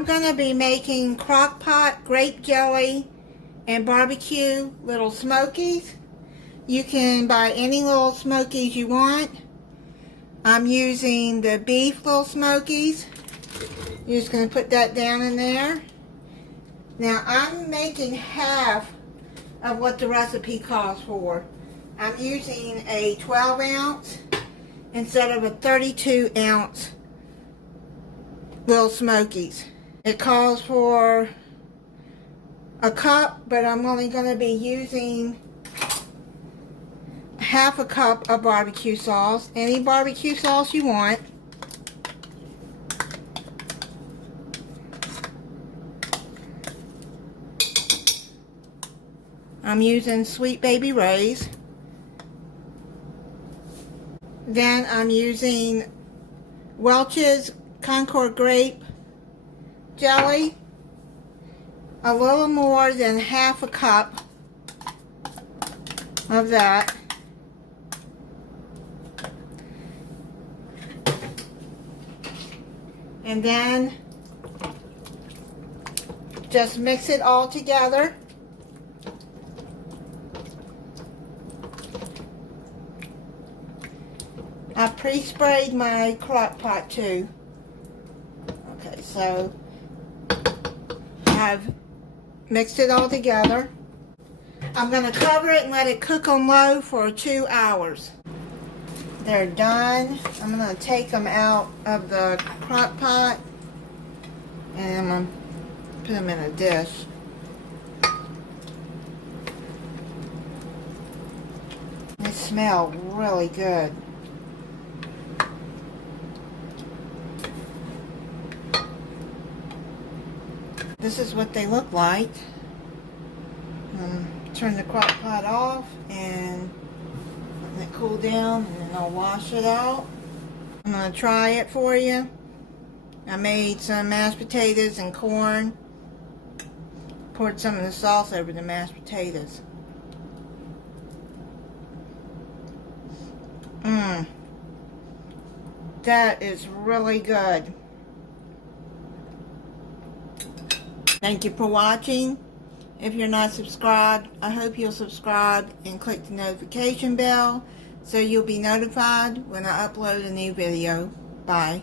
I'm going to be making crock pot grape jelly and barbecue Little Smokies. You can buy any Little Smokies you want. I'm using the beef Little Smokies. You're just going to put that down in there. Now I'm making half of what the recipe calls for. I'm using a 12 ounce instead of a 32 ounce Little Smokies. It calls for a cup, but I'm only going to be using half a cup of barbecue sauce. Any barbecue sauce you want. I'm using Sweet Baby Ray's. Then I'm using Welch's Concord Grape jelly. A little more than half a cup of that. And then just mix it all together. I pre-sprayed my crock pot too. Okay, so I've mixed it all together. I'm going to cover it and let it cook on low for 2 hours. They're done. I'm going to take them out of the crock pot and I'm going to put them in a dish. They smell really good. This is what they look like. Turn the crock pot off and let it cool down, and then I'll wash it out. I'm going to try it for you. I made some mashed potatoes and corn. Poured some of the sauce over the mashed potatoes. That is really good. Thank you for watching. If you're not subscribed, I hope you'll subscribe and click the notification bell so you'll be notified when I upload a new video. Bye.